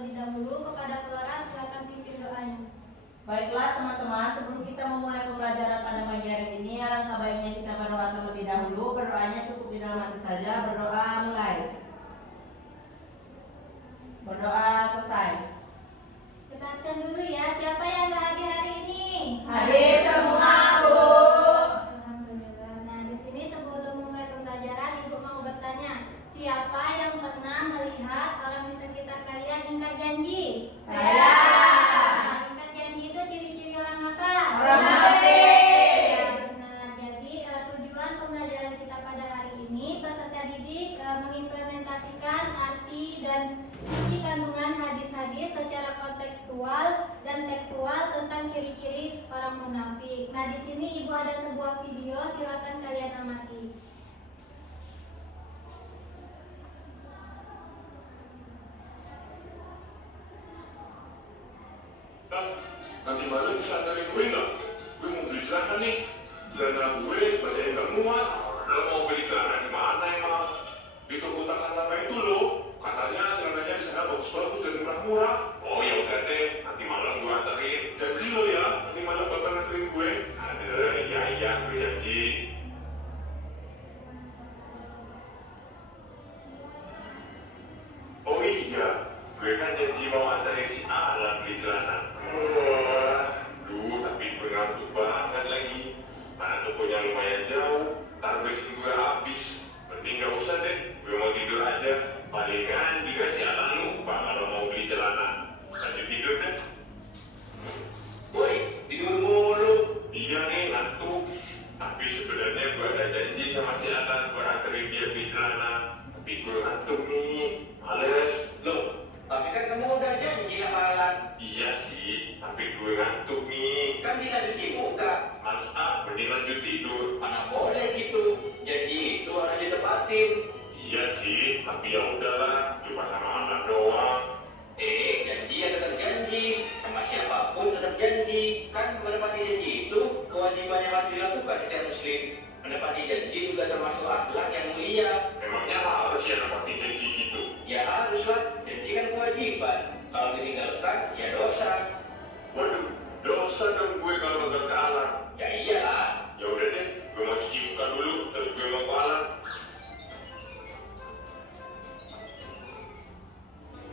terlebih dahulu. Kepada Flora, silakan pimpin doanya. Baiklah teman-teman, sebelum kita memulai pembelajaran pada pagi hari ini, alangkah baiknya kita berdoa terlebih dahulu. Berdoanya cukup di dalam hati saja. Berdoa mulai. Berdoa selesai. Kita absen dulu ya. Siapa yang gak hadir hari ini? Hadir semua, Bu. Alhamdulillah. Nah, di sini sebelum memulai pembelajaran, Ibu mau bertanya, siapa yang pernah melihat orang di sekitar kalian ingkar janji? Saya. Nah, ingkar janji itu ciri-ciri orang apa? Orang munafik. Ya, benar. Jadi tujuan pembelajaran kita pada hari ini, peserta didik mengimplementasikan arti dan isi kandungan hadis-hadis secara kontekstual dan tekstual tentang ciri-ciri orang munafik. Nah, di sini Ibu ada sebuah video, silakan kalian amati. Nanti malam bisa antarin gue nggak? Gue mau beli celana nih. Celana gue banyak yang nggak muat. Lo mau beli celana di mana emang? Di toko tangan lama itu loh. Katanya celananya di sana bagus-bagus dan murah-murah. Oh ya udah deh, nanti malam gue anterin. Janji lo ya, nanti malam bakal anterin gue. Ada, iya gue janji. Oh iya, gue kan janji mau anterin si Alan beli celana. Tapi gue ngantuk banget lagi. Mana tokonya lumayan jauh. Ntar bensin gue habis. Mending gak usah deh, gue mau tidur aja. Palingan juga si Alan lupa kalau mau beli celana. Lanjut tidur deh. Woi, tidur mulu. Iya nih, ngantuk. Tapi sebenarnya gue ada janji sama si Alan buat anterin dia beli celana. Tapi gue ngantuk nih, males. Loh, tapi kan kamu udah janji sama Alan. Iya sih, tapi gue ngantuk nih. Kan bisa cuci muka. Males mending lanjut tidur. Mana boleh gitu. Janji itu harus ditepatin. Iya sih, tapi ya udahlah, cuma sama Alan doang. Janji ya tetap janji. Sama siapapun tetap janji. Kan menepati janji itu kewajiban yang harus dilakukan setiap muslim. Menepati janji juga termasuk akhlak yang mulia. Memangnya harus ya menepati janji gitu? Ya haruslah, janji kan kewajiban. Kalau ditinggalkan, ya dosa. Waduh, dosa dong gue kalau gak ke Alan. Ya iyalah. Ya udah deh, gue mau cuci muka dulu, terus gue mau ke Alan.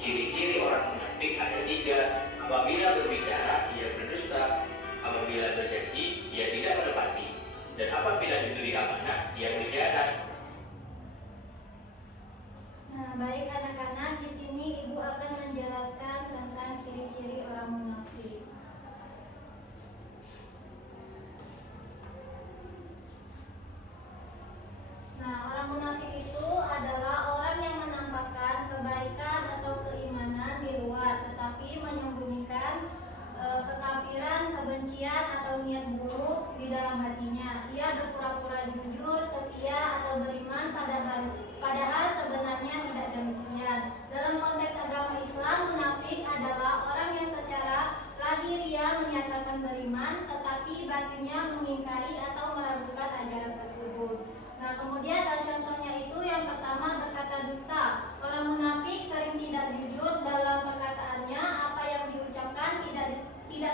Ciri-ciri orang munafik ada 3. Apabila berbicara, ia berdusta. Apabila berjanji, ia tidak menepati. Dan apabila diberi amanah, ia berkhianat. Nah, baik anak-anak, di sini Ibu akan menjelaskan tentang ciri-ciri orang munafik. Nah, orang munafik itu adalah orang yang menampakkan kebaikan atau keimanan di luar, tetapi menyembunyikan kekafiran, kebencian atau niat buruk di dalam hatinya. Ia berpura-pura jujur, setia atau beriman padahal sebenarnya tidak demikian. Dalam konteks agama Islam, munafik adalah orang yang secara lahiriah menyatakan beriman, tetapi batinnya mengingkari atau meragukan ajaran tersebut. Nah, kemudian contohnya itu yang pertama berkata dusta. Orang munafik sering tidak jujur dalam perkataannya, apa yang diucapkan tidak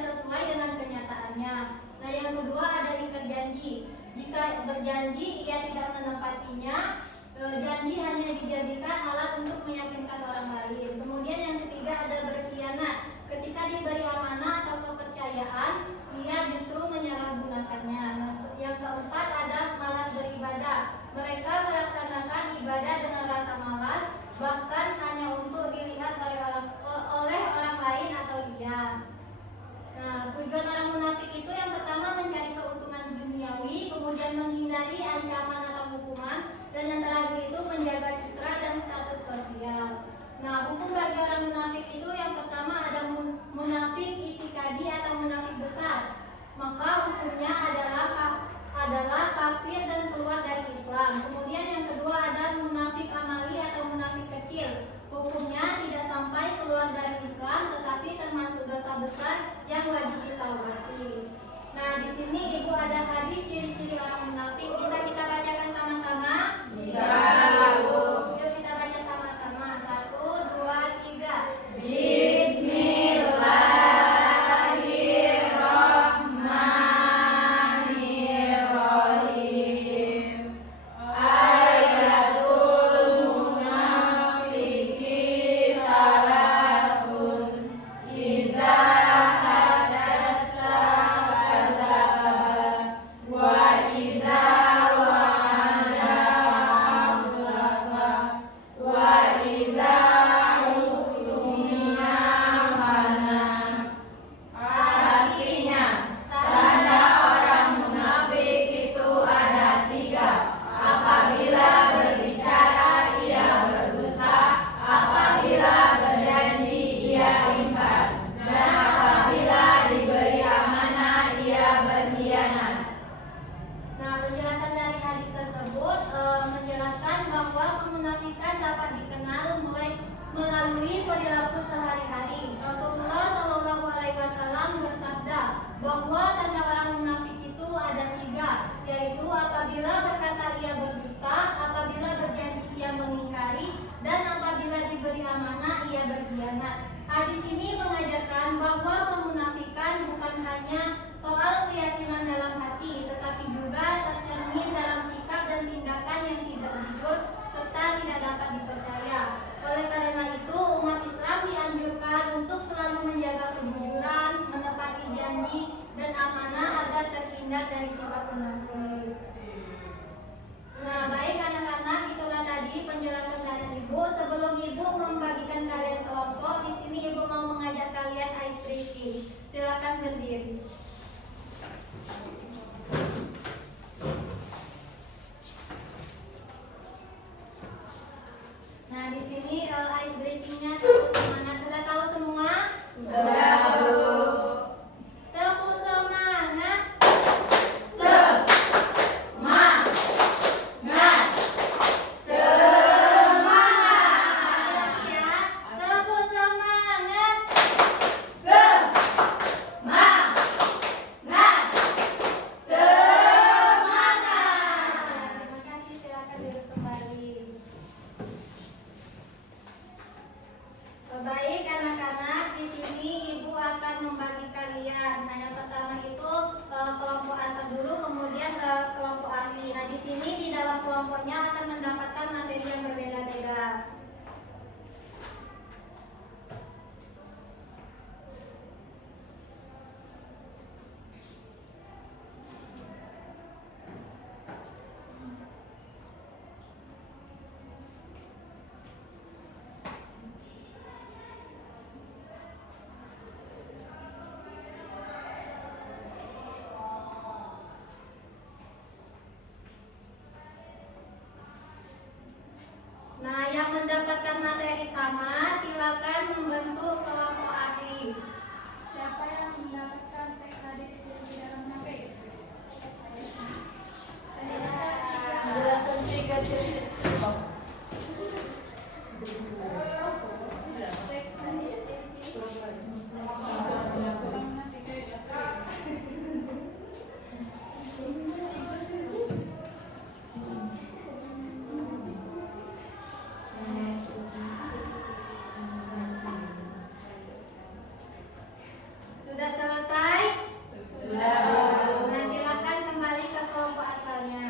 sesuai dengan kenyataannya. Nah, yang kedua ada ingkar janji. Jika berjanji ia tidak menepatinya, janji hanya dijadikan alat untuk meyakinkan orang lain. Kemudian yang ketiga ada berkhianat. Ketika diberi amanah atau kepercayaan, ia justru menyalahgunakannya. Nah, yang keempat ada malas beribadah. Mereka melaksanakan ibadah dengan rasa malas, bahkan hanya untuk dilihat oleh orang lain atau dia. Nah, tujuan orang munafik itu yang pertama mencari keuntungan duniawi, kemudian menghindari ancaman atau hukuman, dan yang terakhir itu menjaga citra dan status sosial. Nah, hukum bagi orang munafik itu yang pertama ada munafik itikadi atau munafik besar. Maka hukumnya adalah kafir dan keluar dari Islam. Kemudian yang kedua ada munafik amali atau munafik kecil. Hukumnya tidak sampai keluar dari Islam, tetapi termasuk dosa besar yang wajib ditaubati. Nah, di sini Ibu ada hadis ciri-ciri orang munafik. Bisa kita bacakan sama-sama? Bisa, Bu. Yuk kita baca sama-sama. 1, 2, 3. Hadis ini mengajarkan bahwa kemunafikan bukan hanya soal keyakinan dalam hati, tetapi juga tercermin dalam sikap dan tindakan yang tidak jujur serta tidak dapat dipercaya. Oleh karena itu, umat Islam dianjurkan untuk selalu menjaga kejujuran, menepati janji dan amanah agar terhindar dari sifat munafik. Nah, baik anak-anak, itulah tadi penjelasan dari Ibu. Sebelum Ibu membagikan kalian kelompok, di sini Ibu mau mengajak kalian ice breaking. Silakan berdiri. Nah, di sini ice breakingnya cukup semangat. Sudah tahu semua? Sudah, Bu. Tepuk semangat. Baik anak-anak, di sini Ibu akan membagi kalian. Nah, yang pertama itu kelompok asal dulu, kemudian kelompok ahli. Nah, di sini di dalam kelompoknya akan mendapatkan materi yang berbeda-beda. Nah, yang mendapatkan materi sama, silakan membentuk kelompok ahli. Siapa yang mendapatkan teks hadis di dalam munafik? Penjelasan tiga ciri Sudah selesai? Sudah, Bu. Nah, silakan kembali ke kelompok asalnya.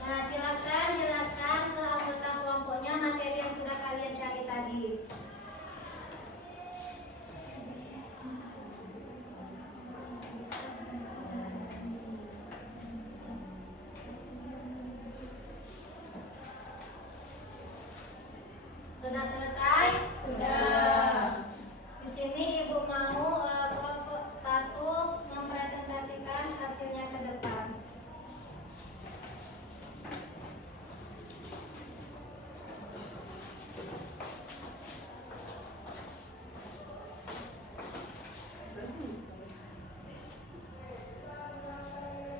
Nah, silakan jelaskan ke anggota kelompoknya materi yang sudah kalian cari tadi. Sudah selesai? Sudah. Di sini Ibu mau kelompok satu mempresentasikan hasilnya ke depan.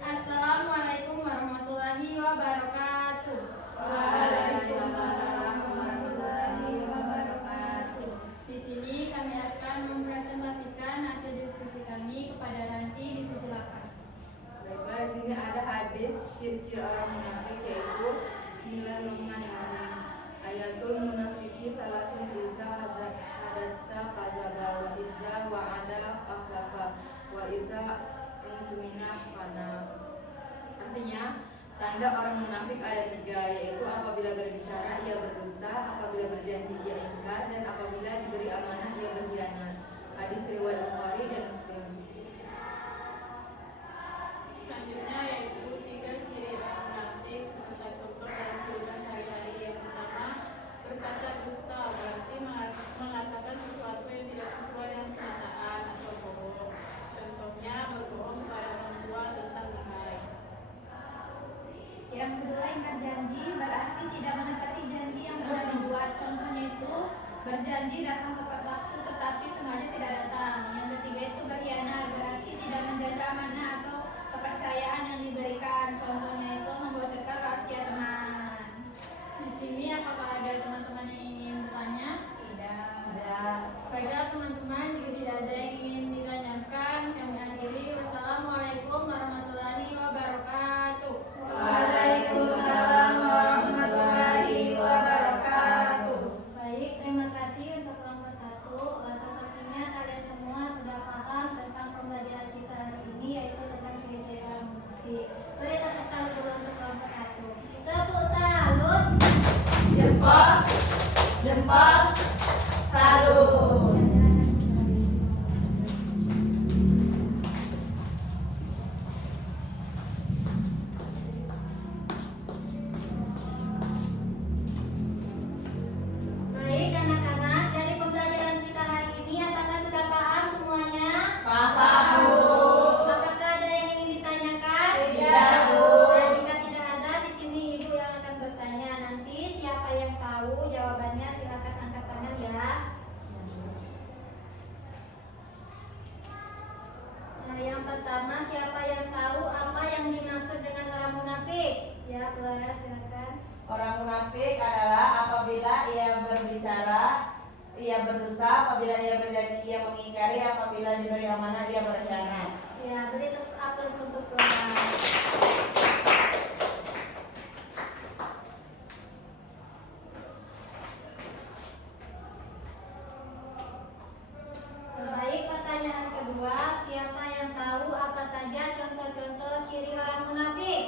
Assalamualaikum warahmatullahi wabarakatuh. Waalaikumsalam warahmatullahi wabarakatuh. Di sini kami akan mempresentasikan hasil diskusi kami kepada Ranti. Dipersilakan. Baiklah, di sini ada hadis ciri-ciri orang munafik, yaitu Bismillahirrahmanirrahim. Ayatul munafiki salasun idza hadatsa kadzaba wa idza wa'ada akhlafa wa idza umtumina khana. Artinya, tanda orang munafik ada tiga, yaitu apabila berbicara ia berdusta, apabila berjanji ia ingkar, dan apabila diberi amanah ia berkhianat. Hadis riwayat Bukhari dan Muslim. Selanjutnya yaitu 3 ciri orang munafik serta contoh dalam kehidupan sehari-hari. Yang pertama, berkata dusta, berarti mengatakan sesuatu yang tidak sesuai dengan kenyataan atau bohong. Contohnya berbohong kepada orang tua tentang nilai. Yang kedua, ingkar janji, berarti tidak menepati janji yang sudah dibuat. Contohnya itu berjanji datang tepat waktu tetapi sengaja tidak datang. Yang ketiga itu berkhianat, berarti tidak menjaga amanah atau kepercayaan yang diberikan. Contohnya itu membocorkan rahasia teman. Di sini apakah ada teman-teman yang ingin bertanya? Tidak. Baiklah teman-teman, jika tidak ada yang ingin ditanyakan, pertama, siapa yang tahu apa yang dimaksud dengan orang munafik? Ya, Clara, silakan. Orang munafik adalah apabila ia berbicara, ia berdusta, apabila ia berjanji, ia mengingkari, apabila diberi amanah, ia berkhianat. Ya, beri tepuk aplaus untuk Clara. Baik, pertanyaan kedua, siapa yang tahu apa saja contoh-contoh ciri orang munafik?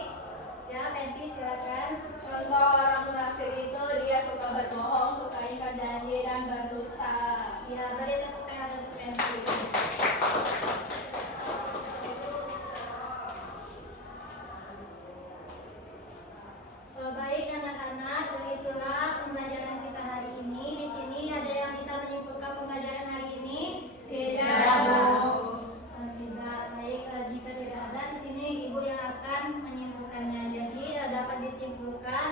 Ya, Penti, silakan. Contoh orang munafik itu dia suka berbohong, suka ingkar janji dan berdusta. Ya, beri tepuk tangan untuk Penti. Baik anak-anak, begitulah pembelajaran kita hari ini. Di sini ada yang bisa menyimpulkan pembelajaran hari ini? Tidak. Tidak. Baik, jika tidak ada di sini ibu yang akan menyimpulkannya. Jadi dapat disimpulkan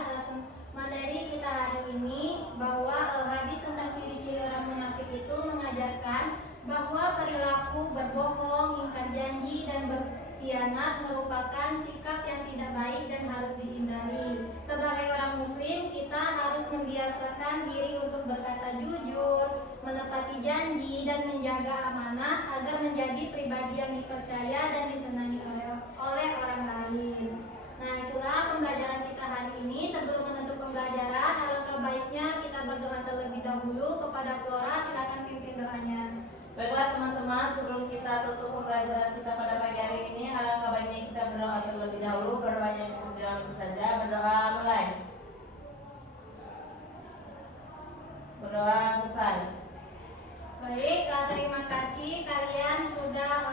materi kita hari ini bahwa hadis tentang ciri-ciri orang munafik itu mengajarkan bahwa perilaku berbohong, ingkar janji dan berkhianat merupakan sikap yang tidak baik dan harus dihindari. Sebagai orang muslim, kita harus membiasakan diri untuk berkata jujur, menepati janji dan menjaga amanah agar menjadi pribadi yang dipercaya dan disenangi oleh orang lain. Nah, itulah pembelajaran kita hari ini. Sebelum menutup pembelajaran, alangkah baiknya kita berdoa terlebih dahulu kepada Flora. Silakan pimpin doanya. Baiklah teman-teman, sebelum kita tutup pembelajaran kita pada pagi hari ini, alangkah baiknya kita berdoa terlebih dahulu. Berdoanya cukup dalam itu saja. Berdoa mulai. Berdoa selesai. Baik, terima kasih kalian sudah